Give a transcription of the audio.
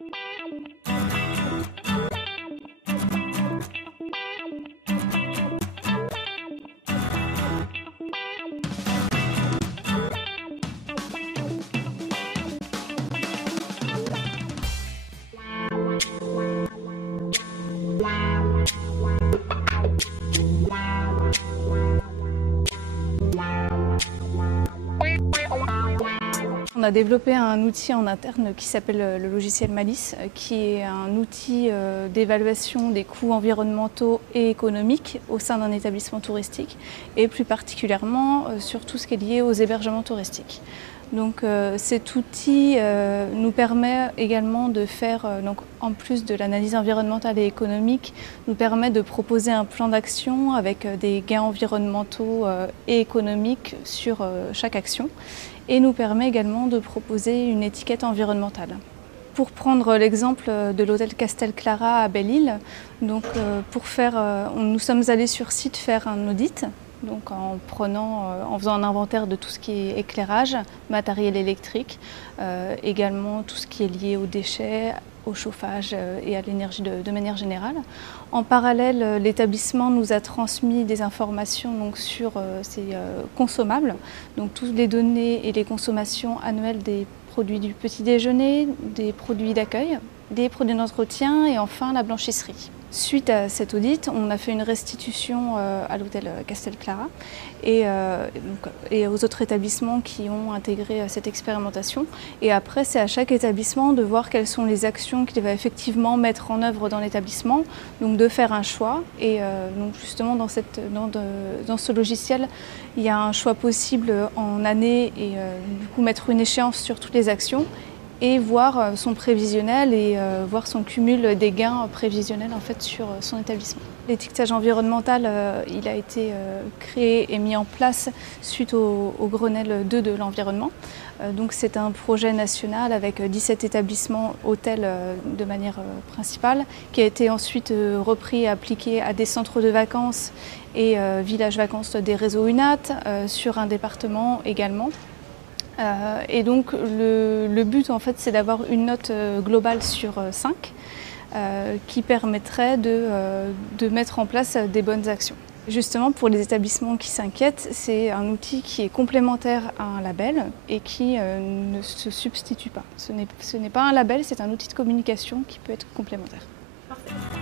On a développé un outil en interne qui s'appelle le logiciel Malice, qui est un outil d'évaluation des coûts environnementaux et économiques au sein d'un établissement touristique et plus particulièrement sur tout ce qui est lié aux hébergements touristiques. Donc cet outil nous permet également de faire, en plus de l'analyse environnementale et économique, nous permet de proposer un plan d'action avec des gains environnementaux et économiques sur chaque action et nous permet également de proposer une étiquette environnementale. Pour prendre l'exemple de l'hôtel Castel Clara à Belle-Île, nous sommes allés sur site faire un audit. Donc en faisant un inventaire de tout ce qui est éclairage, matériel électrique, également tout ce qui est lié aux déchets, au chauffage et à l'énergie de manière générale. En parallèle, l'établissement nous a transmis des informations sur ces consommables, donc toutes les données et les consommations annuelles des produits du petit déjeuner, des produits d'accueil, des produits d'entretien et enfin la blanchisserie. Suite à cet audit, on a fait une restitution à l'hôtel Castel Clara et aux autres établissements qui ont intégré cette expérimentation. Et après, c'est à chaque établissement de voir quelles sont les actions qu'il va effectivement mettre en œuvre dans l'établissement, donc de faire un choix. Et donc justement, dans ce logiciel, il y a un choix possible en année et du coup mettre une échéance sur toutes les actions et voir son prévisionnel et voir son cumul des gains prévisionnels en fait, sur son établissement. L'étiquetage environnemental, il a été créé et mis en place suite au Grenelle 2 de l'environnement. Donc c'est un projet national avec 17 établissements hôtels de manière principale qui a été ensuite repris et appliqué à des centres de vacances et villages vacances des réseaux UNAT sur un département également. Et donc le but en fait c'est d'avoir une note globale sur 5 qui permettrait de mettre en place des bonnes actions. Justement pour les établissements qui s'inquiètent, c'est un outil qui est complémentaire à un label et qui ne se substitue pas. Ce n'est pas un label, c'est un outil de communication qui peut être complémentaire. Parfait.